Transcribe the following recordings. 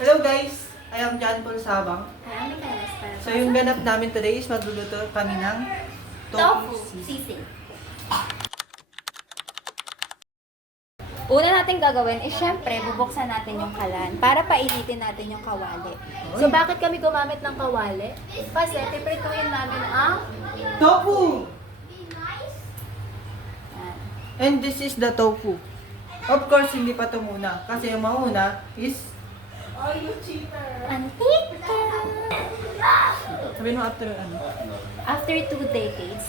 Hello guys! I am John Paul Sabang. Kaya may kailas para So yung ganap namin today is magluluto kami ng tofu sisig. Una natin gagawin is syempre bubuksan natin yung kalan para painitin natin yung kawali. So bakit kami gumamit ng kawali? Kasi piprituin namin ang tofu! yan. And this is the tofu. Of course, hindi pa ito muna. Kasi yung mauna is... Oh, you cheater! Antika! Sabi mo after ano? After 2 decades,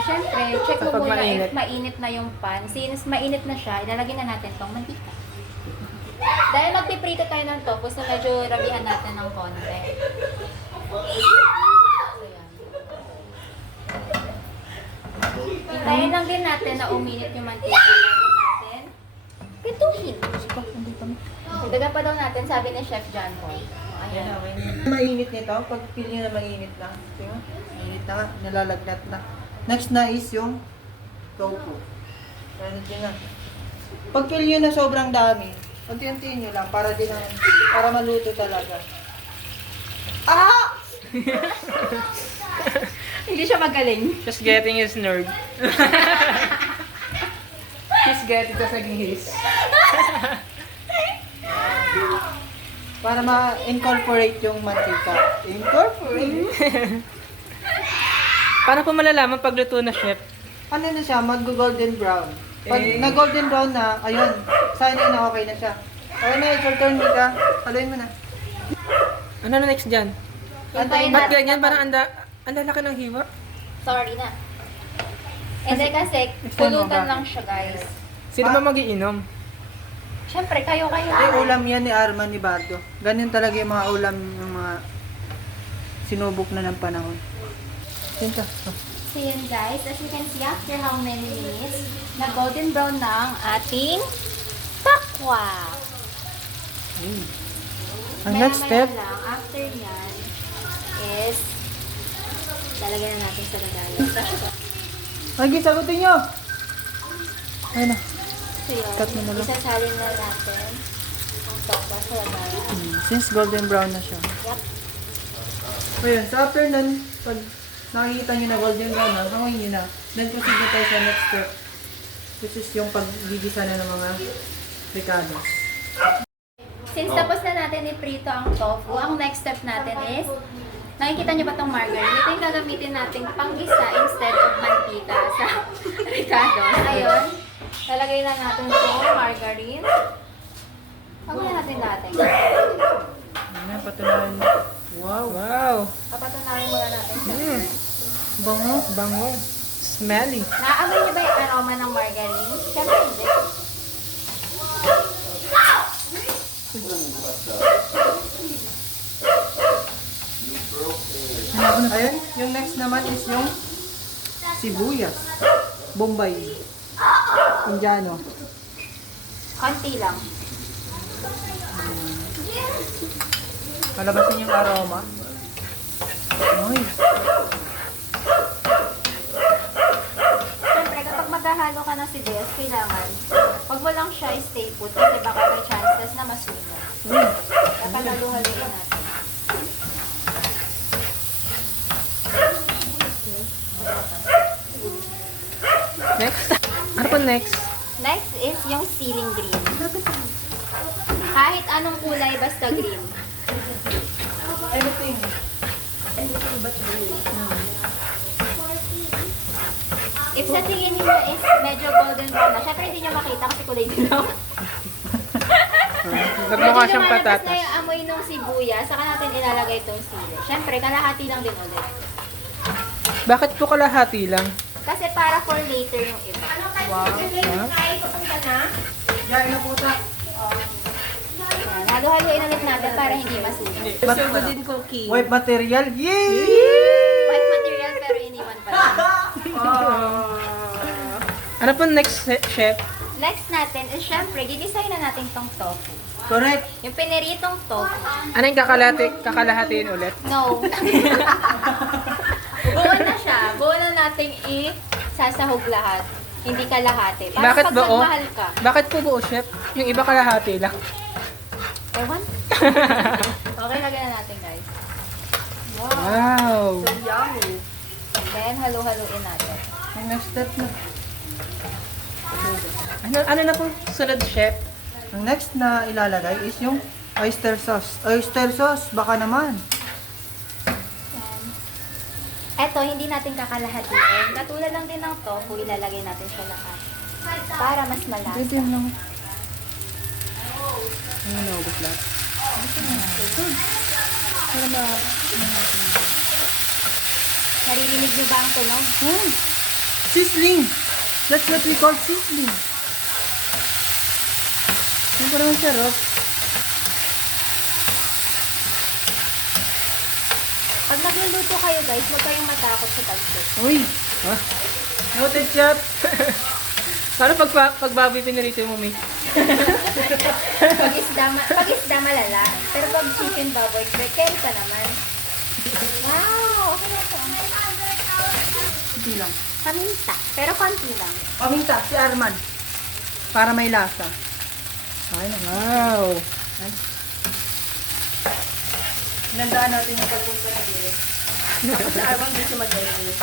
syempre, check mo Kapag muna mainit. if mainit na yung pan. Since mainit na siya, ilalagay na natin tong mantika. Dahil magpiprito tayo ng tofu, so medyo rabihan natin ng konti. So, yan. Hintayin lang din natin na uminit yung mantika bago natin prituhin. Dagdagan pa daw natin, sabi ni Chef John Paul. Ayan. Mainit nito. Pag feel nyo na mainit na. Tingnan, mainit na nga. Nalalagnat na. Next na is yung tofu. Ano din na. Pag feel nyo na sobrang dami, unti-untiin nyo lang para maluto talaga. Ah! Hindi siya magaling. Just getting his nerve. He's getting to saging his. Para ma-incorporate yung mantika. Incorporate? Paano po malalaman pag luto na, chef? Ano na siya? Mag-golden brown. Pag Eh. na-golden brown na, ayun. Sana na okay na siya. Okay na, it's your turn, Mika. Haluin mo na. Ano na next dyan? Hintayin Ba't natin. ganyan? Parang anda laki ng hiwa. Sorry na. Hindi kasi, pulutan lang siya, guys. Sino ba magiinom? Siyempre, kayo. Ay, ulam yan ni Arman ni Bardo. Ganyan talaga yung mga ulam ng mga sinubok na ng panahon. Tinta. Oh. So yun guys, as you can see, after how many minutes, na golden brown na ang ating takwa. Ang next step, Lang, after yan, is lalagyan na natin sa lagayan. ay, sagutin nyo! Ay na. So yun, Cut mo na lang. isasalin na natin ang takwa sa lagayan. Since golden brown na siya. Yup. Ayun, so after nun, pag nakikita nyo na golden brown na, hangoy nyo na. Then proceed na tayo sa next step. Which is yung paggigisa na ng mga ricado. Since tapos na natin iprito ang tofu, ang next step natin is, nakikita nyo ba itong margarine? Ito yung gagamitin natin panggisa instead of mantika sa ricado. Ayun, lalagay lang natin itong margarine. Pagulan natin natin. Ayan, patunayan. Wow. Wow! Papatunayan muna natin siya. Bango. Bango. Smelly. Naaamoy nyo ba yung aroma ng margarine? Siyempre hindi. Ayun, yung next naman is yung sibuyas. Bombay. Indiano. Konti lang. Palabasin yung aroma. Ay. Siyempre, kapag maghahalo ka ng sibuyas, kailangan, wag mo lang siya stay put kasi baka may chances na masunog. Dapat halo-haloin natin. Next? Ano po next? Next is yung ceiling green. Kahit anong kulay, basta green. Everything. Everything but blue. If sa tingin niyo is medyo golden brown na, syempre hindi niyo makita kasi kulay dilaw. Nagmukha siyang lumalabas na patatas. yung amoy ng sibuyas, saka natin ilalagay itong sili. Syempre, kalahati lang din ulit. Bakit po kalahati lang? Kasi para for later yung iba. Wow. Yan na puta. Yan, halo-haloin ulit natin para hindi masunog. White material. Yay! White material pero iniwan pa rin. Ano po next, chef? Next natin is syempre, didesign na natin tong tofu. Correct. Yung piniritong tofu. Ano yung kakalahatiin ulit? No. Buo na siya. Buo na nating i-sasahog lahat. Hindi kalahati. Para Bakit pag buo? nagmahal ka. Bakit po buo, chef? Yung iba kalahati lang. Ewan. Okay, lagyan na natin guys. Wow! So yummy. Then, halo-haloin natin. Yung next step na. Ano na po sunod, chef? Ang next na ilalagay is yung oyster sauce. Oyster sauce, baka naman. Yan. Eto, hindi natin kakalahatiin. Katulad lang din ng tofu, ilalagay natin sa lahat. Para mas malasa. Pwede lang. Ano na, ubos lahat. Para ma... Naririnig niyo ba ang tunog? Sizzling! That's what we call sizzling. Yung parang sarap. Pag magluluto kayo guys, huwag kayong matakot sa talsik. Uy! Huh? Noted, chef! Paano pag baboy pinirito mo, May? Pag isda malala. Pero pag chicken baboy, carry ka naman. Wow! Okay na to. Hindi lang. Paminta. Pero konti lang. Paminta, si Arman. Para may lasa. Ay, Wow! Nandaan natin yung pagpunta na dito. Kasi Arman din siya mag-edit.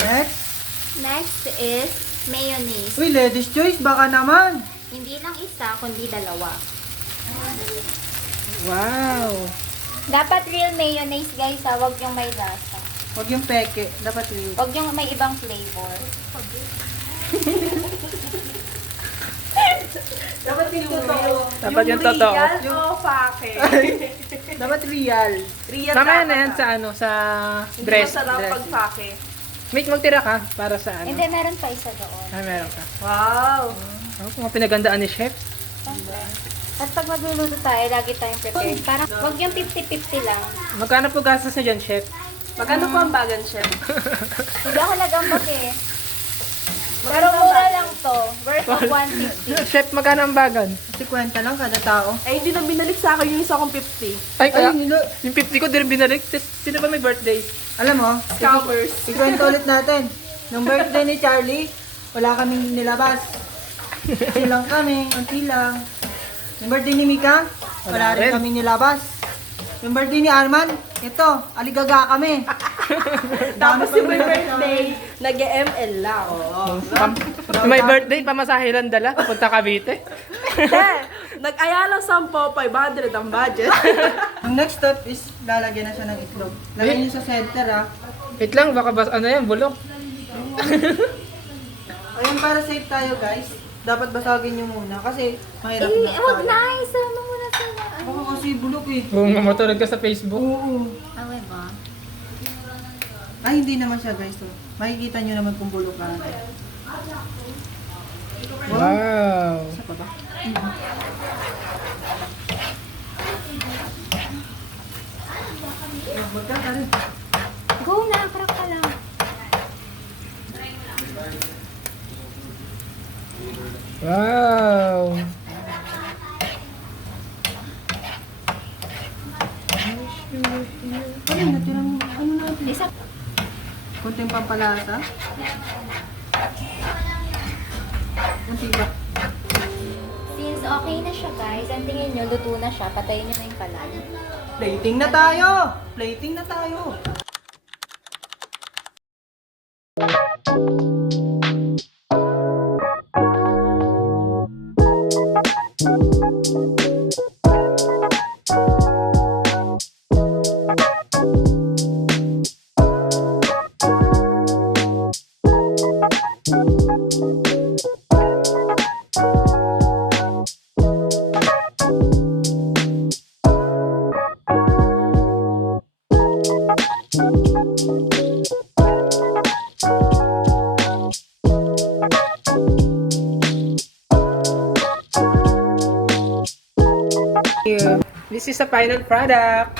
Next. Next is mayonnaise. Uy, ladies choice, baka naman. Hindi lang isa, kundi dalawa. Wow! Dapat real mayonnaise guys ha, wag yung may lasa. Huwag yung peke. Dapat real. Wag yung may ibang flavor. Dapat yung totoo. Dapat yung totoo. Real o fake? Dapat real. Real Mamaya dapat, na yan ah. sa ano, sa Hindi dress. masarap pag dressing. fake. Wait, magtira ka para sa ano? Hindi, meron pa isa doon. Meron ka. Wow. Oh, mga pinagandaan ni chef. Siyempre. At pag magluluto tayo, lagi tayong prepared. Parang wag yung 50-50 lang. Magkano po gastos na dyan, chef? Magkano po ang bagan, chef? Hindi ako nagambag eh. Pero mura lang to. Worth of 150. Chef, magkano ang bagan? 50 lang kada tao. Eh, hindi na binalik sa akin yung isa kong 50. Ay, kaya, Ay, nilo. yung 50 ko din binalik. Sino ba may birthday? Alam mo, Scammers. ikwento ulit natin. Nung birthday ni Charlie, wala kaming nilabas. Unti lang kami, unti lang. Yung birthday ni Mika, wala Wala rin rin. kaming nilabas. Yung birthday ni Arman, ito, aligaga kami. Tapos Dami yung pa may rin birthday, nag-ML lang. May birthday, pamasahe lang dala. Punta Cavite. Eh, nag-aya lang 10, 500 ang budget. Ang next step is lalagyan na siya ng itlog. Lagyan niyo sa center ha. Wait lang, baka ano yan, bulok. Ayun, para safe tayo guys. Dapat basagin niyo muna kasi mahirap na Wag tayo. na, isama mo na sila. Baka kasi bulok eh. Kung matulog ka sa Facebook. Oo. Away ba? Ay, hindi naman siya guys. So, makikita niyo naman kung bulok ka. Wow. Isa pa ba? Magkaka rin. Go na, crack ka lang. Wow. Ano natira mo? Ano natin? Isa. Kunting pampalasa. Kunti ba? Since okay na siya guys, ang tingin nyo, luto na siya, patayin nyo na yung kalan. Plating na tayo! Plating na tayo! This is the final product.